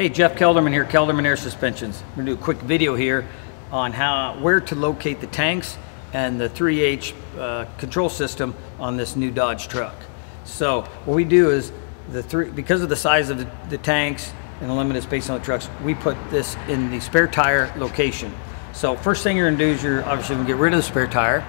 Hey, Jeff Kelderman here, Kelderman Air Suspensions. I'm gonna do a quick video here on where to locate the tanks and the 3H control system on this new Dodge truck. So what we do is, because of the size of the tanks and the limited space on the trucks, we put this in the spare tire location. So first thing you're gonna do is you're obviously gonna get rid of the spare tire.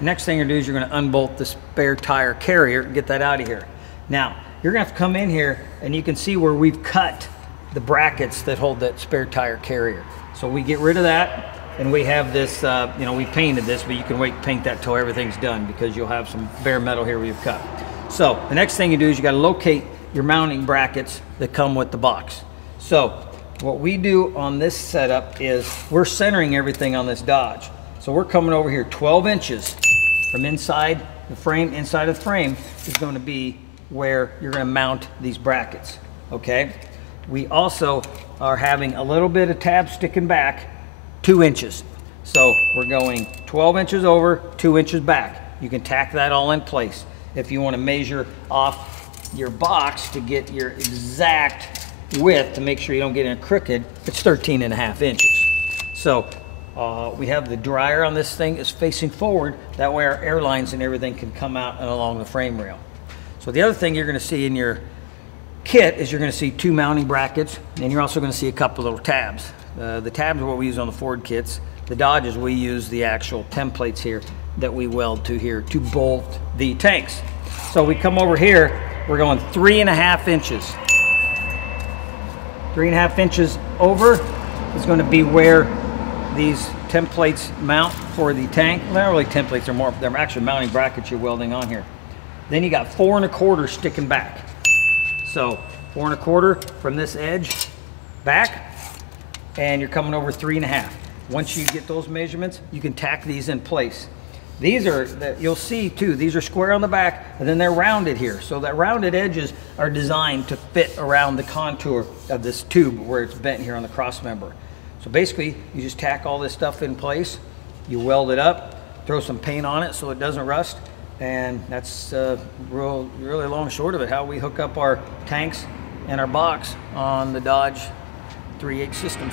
The next thing you're gonna do is you're gonna unbolt the spare tire carrier and get that out of here. Now, you're gonna have to come in here and you can see where we've cut the brackets that hold that spare tire carrier. So we get rid of that, and we have this, we painted this, but you can wait to paint that till everything's done because you'll have some bare metal here we've cut. So the next thing you do is you gotta locate your mounting brackets that come with the box. So what we do on this setup is we're centering everything on this Dodge. So we're coming over here 12 inches from inside the frame. Inside of the frame is going to be where you're going to mount these brackets, okay? We also are having a little bit of tab sticking back 2 inches. So we're going 12 inches over, 2 inches back. You can tack that all in place. If you want to measure off your box to get your exact width to make sure you don't get in a crooked, it's 13.5 inches. So we have the dryer on this thing is facing forward. That way our air lines and everything can come out and along the frame rail. So the other thing you're going to see in your kit is you're going to see 2 mounting brackets, and you're also going to see a couple little tabs. The tabs are what we use on the Ford kits. The Dodges, we use the actual templates here that we weld to here to bolt the tanks. So we come over here, we're going 3.5 inches. 3.5 inches over is going to be where these templates mount for the tank. Well, they're not really templates, they're actually mounting brackets you're welding on here. Then you got 4.25 sticking back. So 4.25 from this edge back, and you're coming over 3.5. Once you get those measurements, you can tack these in place. These are, you'll see too, these are square on the back, and then they're rounded here. So that rounded edges are designed to fit around the contour of this tube where it's bent here on the cross member. So basically, you just tack all this stuff in place, you weld it up, throw some paint on it so it doesn't rust, and that's really long and short of it, how we hook up our tanks and our box on the Dodge 3H systems.